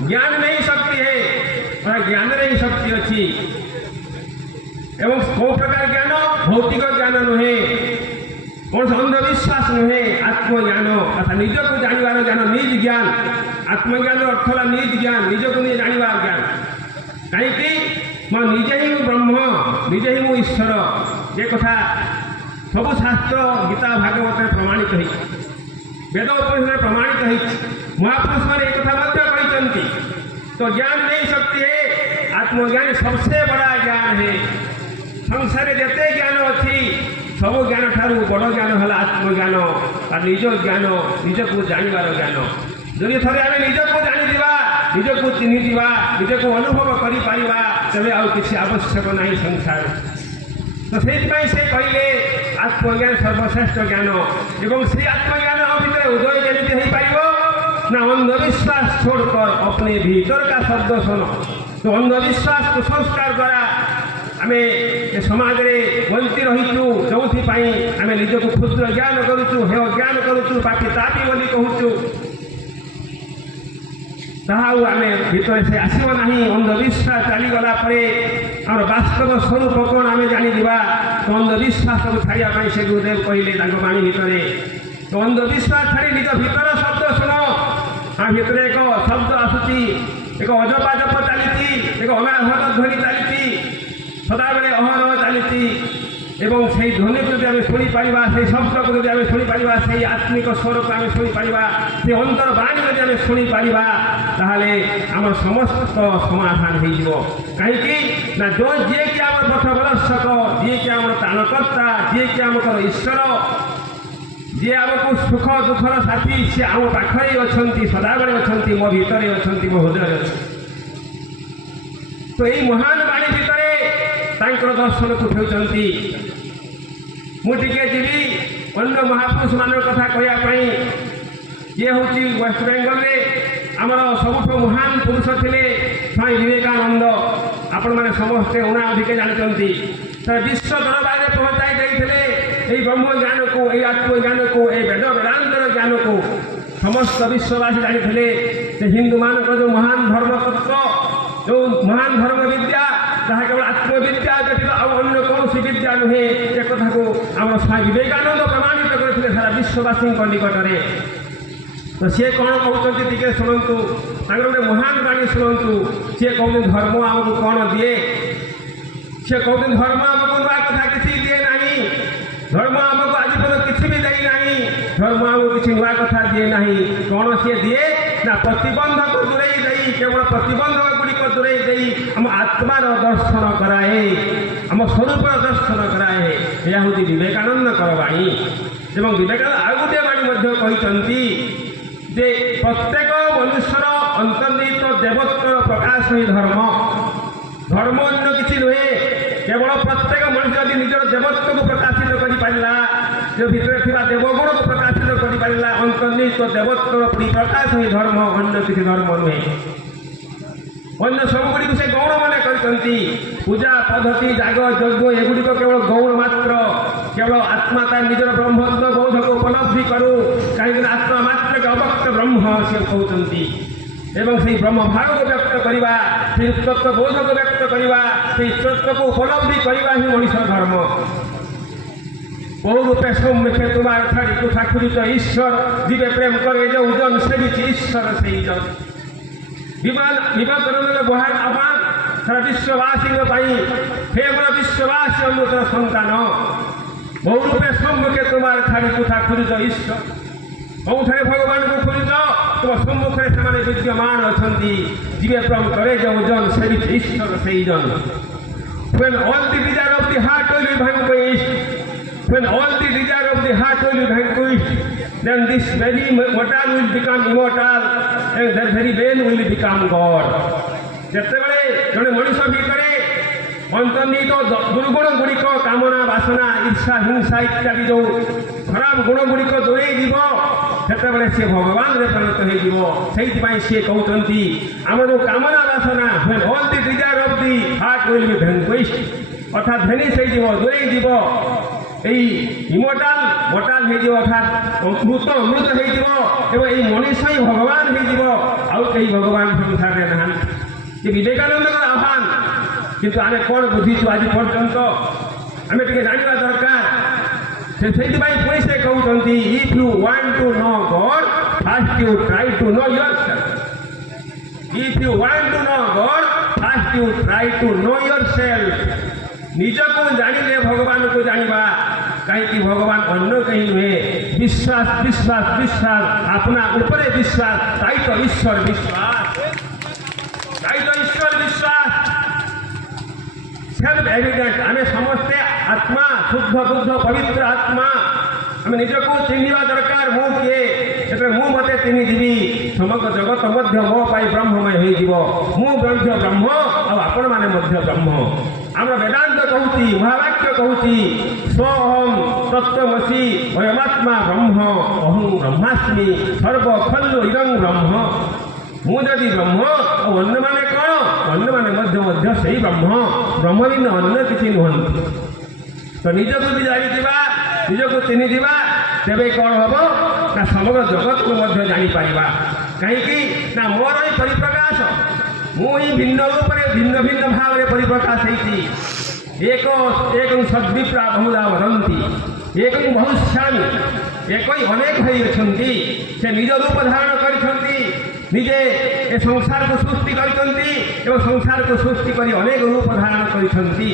ज्ञान में ही शक्ति है और ज्ञान रे ही शक्ति अच्छी एवं कौ प्रकार ज्ञान भौतिक ज्ञान नुहे कौन अंधविश्वास नुहे आत्मज्ञान अर्थात निज को जानवर ज्ञान निज ज्ञान आत्मज्ञान अर्थ है निज ज्ञान निज को नहीं जानवर ज्ञान कहीं मैं निजे ही ब्रह्म निजे ही मु ईश्वर ये कथा सब शास्त्र गीता भागवत प्रमाणित है वेद उपनिषद प्रमाणित है महापुरुष मैंने एक कथा कहते तो ज्ञान नहीं शक्ति है आत्मज्ञान सबसे बड़ा ज्ञान है संसार जिते ज्ञान अच्छी सब ज्ञान ठार बड़ ज्ञान है आत्मज्ञान और निज ज्ञान निज को जानवर ज्ञान जदि थे आम निज को जाणीजा निज को चिन्हीजा निज को अनुभव कर तेज आउ कि आवश्यक नहीं संसार तो से कहले आत्मज्ञान सर्वश्रेष्ठ ज्ञान एवं से आत्मज्ञान भितर उदय जमी हो पार ना अंधविश्वास छोड़कर अपने भीतर का शब्द सुनो तो अंधविश्वास कुसंस्कार द्वारा आम समाज में बंची रहीचु जो आम निज को क्षुद्र ज्ञान करुचु हे ज्ञान करुचु पापी तापी बोली कहूचु ताहा आम भीतर से आसब ना अंधविश्वास चलीगला आम वास्तव स्वरूप कौन आम जाणीजा तो अंधविश्वास को छाड़ापी से गुरुदेव कहले बाणी भितर तो अंधविश्वास छाड़ी निज भीतर शब्द शुण आ भितर एक शब्द आसूची एक अजपाजप चली एक अनाहत ध्वनि चली सदाबले अहरह चली एवं से ध्वनि को आम शुणिपर से शब्द को आम शुणिपर से आत्मिक स्वर को आम शुणिपर से अंतर्वाणी को आम शुणिपर ताहले आम समस्त समाधान हो कहीं ना जो जी कि आम पथप्रदर्शक जी कि आम त्राणकर्ता जी कि आम ईश्वर जी आमको सुख दुखर साथी सी आम पाखे अच्छा सदाबले अच्छा मो भितर अच्छा मो हृदय अच्छा तो यही महान बाणी भितर दर्शन को उठाऊँगी मुझे जीवी अन्य महापुरुष मान कथा कहवाई ये हूँ वेस्ट बेंगल में आमर सबुठ महान पुरुष थे स्वामी विवेकानंद आपण मैंने समस्ते उना अधिक जानते विश्व दरबार में पहुँचाई देते ब्रह्म ज्ञान को यही आत्मज्ञान को यह वेद वेदांतर ज्ञान को समस्त विश्ववासी जानी हिंदू मान जो महान धर्म तत्व जो महान धर्म विद्या जहाँ केवल आत्मविद्या व्यतीत अन्य कौन विद्या नुहे एक कथा को आम स्वामी विवेकानंद प्रमाणित करते सारा विश्ववासी निकट में तो सी कौन कहते टे शुणु गोटे महान बाणी शुणु सी कहते धर्म आमको कौन दिए सी कहते धर्म आमको नुआ कथा किसी दिए ना धर्म आमको आज पर्यटन किसी भी देना धर्म आमको किसी नुआ कथा दिए ना कौन सी दिए ना प्रतिबंधक दूरे दे केवल प्रतिबंधक गुड़िक दूरे दे आम आत्मार दर्शन कराए आम स्वरूप दर्शन कराए यह हूँ विवेकानंद बाणी एवं विवेकानंद आउ गोटे बाणी कहते जे प्रत्येक मनुष्यर अंतर्निहित देवत्वर प्रकाश ही धर्म धर्म अन्य किसी नुहे केवल प्रत्येक मनुष्य यदि निजर देवत्व को प्रकाशित कर पारा जो भितर थी देवगुण को प्रकाशित कर पारा अंतर्निहित देवत्वर प्रकाश ही धर्म अन्य किसी धर्म नुहे अन्य सबुगुड़ी से गौण मैंने करती पूजा पद्धति जाग यज्ञ एगुड़ी केवल गौण मात्र केवल आत्मा तार निजर ब्रह्मत्व बोध को उपलब्धि करूँ कहीं आत्मा मात्र के अवक्त ब्रह्म से कहते एवं से ब्रह्म भाव को व्यक्त करवा से तत्व बोध को व्यक्त करवा से तत्व को उपलब्धि करवा ही मनुष्य धर्म बहु रूपे सम्मुखे तुम्हार छाड़ी कुठाखुरित ईश्वर जीवे प्रेम करे जो उजन से ईश्वर से विवेकानंद बहार आह्वान सारा विश्ववासी हे मोर विश्ववासी अमृत सन्तान बहु रूपे सम्मुखे तुम्हार छाड़ी कुठाखुरित ईश्वर कौठारे भगवान को खोज तुम सम्मुखे से विद्यमान अच्छा जीवे प्रेम करे जो जन से ईश्वर से जन when all the desire of the heart will be vanquished when all the desire of the heart will be vanquished then this very mortal will become immortal and that very man will become God ଯେତେବେଳେ ଜଣେ ମଣିଷ ଭିତରେ अंतर्निहित दुर्गुण गुड़िक कामना बासना ईर्षा हिंसा इत्यादि जो खराब गुण गुड़िक दूरे से सी भगवान परिणत हो सी कहते आम जो कामना बासना when all the desire of the heart will be vanished अर्थात भेनिश हो दूरे এই ইমর্টাল মর্টাল ହେଇଯିବ ଅର୍ଥାତ୍ ମୃତ ଅମୃତ ହେଇଯିବ ଏବଂ ଏଇ ମଣିଷ ହିଁ ଭଗବାନ ହେଇଯିବ ଆଉ କେହି ଭଗବାନ ସଂସାରରେ ନାହାନ୍ତି। ଏ ବିବେକାନନ୍ଦଙ୍କର ଆହ୍ୱାନ କିନ୍ତୁ ଆମେ କ'ଣ ବୁଝିଛୁ ଆଜି ପର୍ଯ୍ୟନ୍ତ ଆମେ ଟିକେ ଜାଣିବା ଦରକାର। ସେଇଥିପାଇଁ ପୁଣି ସେ କହୁଛନ୍ତି if you want to know God first you try to know yourself. If you want to know God first you try to know yourself. ନିଜକୁ ଜାଣିଲେ ଭଗବାନକୁ ଜାଣିବା, କାହିଁକି ଭଗବାନ ଅନ୍ୟ କେହି ନୁହେଁ। ବିଶ୍ୱାସ ବିଶ୍ୱାସ ବିଶ୍ୱାସ ଆପଣା ଉପରେ ବିଶ୍ୱାସ, ତାଇ ତ ଈଶ୍ୱର ବିଶ୍ୱାସ, ତାଇ ତ ଈଶ୍ୱର ବିଶ୍ୱାସ। ସେଲ୍ଫ ଏଭିଡେଣ୍ଟ ଆମେ ସମସ୍ତେ ଆତ୍ମା, ଶୁଦ୍ଧ ବୁଦ୍ଧ ପବିତ୍ର ଆତ୍ମା। ଆମେ ନିଜକୁ ଚିହ୍ନିବା ଦରକାର। ମୁଁ କିଏ? ଯେତେବେଳେ ମୁଁ ମୋତେ ଚିହ୍ନିଯିବି ସମଗ୍ର ଜଗତ ମଧ୍ୟ ମୋ ପାଇଁ ବ୍ରହ୍ମମୟ ହେଇଯିବ। ମୁଁ ମଧ୍ୟ ବ୍ରହ୍ମ ଆଉ ଆପଣମାନେ ମଧ୍ୟ ବ୍ରହ୍ମ। ଆମର ବେଦାନ୍ତ କହୁଛି, ମହାବାକ୍ୟ କହୁଛି ସ୍ୱଅହଂ ତତ୍ତ୍ୱମସି ଅୟମାତ୍ମା ବ୍ରହ୍ମ ଅହଂ ବ୍ରହ୍ମାସ୍ମି ସର୍ବ ଖଲୁ ଇଦଂ ବ୍ରହ୍ମ। ମୁଁ ଯଦି ବ୍ରହ୍ମ ଆଉ ଅନ୍ୟମାନେ କ'ଣ? ଅନ୍ୟମାନେ ମଧ୍ୟ ସେଇ ବ୍ରହ୍ମ। ବ୍ରହ୍ମ ବିନ ଅନ୍ୟ କିଛି ନୁହନ୍ତି। ତ ନିଜକୁ ଯଦି ଜାଣିଯିବା, ନିଜକୁ ଚିହ୍ନିଯିବା, ତେବେ କ'ଣ ହେବ ନା ସମଗ୍ର ଜଗତକୁ ମଧ୍ୟ ଜାଣିପାରିବା। କାହିଁକି ନା ମୋର ହିଁ ପରିପ୍ରକାଶ, ମୁଁ ହିଁ ଭିନ୍ନ ରୂପରେ ଭିନ୍ନ ଭିନ୍ନ ଭାବରେ ପରିପ୍ରକାଶ ହେଇଛି। ଏକ ସଦ୍ବିପ୍ରା ବହୁଧା ବଦନ୍ତି, ଏକ ବହୁଶ୍ୟାମୀ, ଏକଇ ଅନେକ ହୋଇଅଛନ୍ତି। ସେ ନିଜ ରୂପ ଧାରଣ କରିଛନ୍ତି, ନିଜେ ଏ ସଂସାରକୁ ସୃଷ୍ଟି କରିଛନ୍ତି ଏବଂ ସଂସାରକୁ ସୃଷ୍ଟି କରି ଅନେକ ରୂପ ଧାରଣ କରିଛନ୍ତି।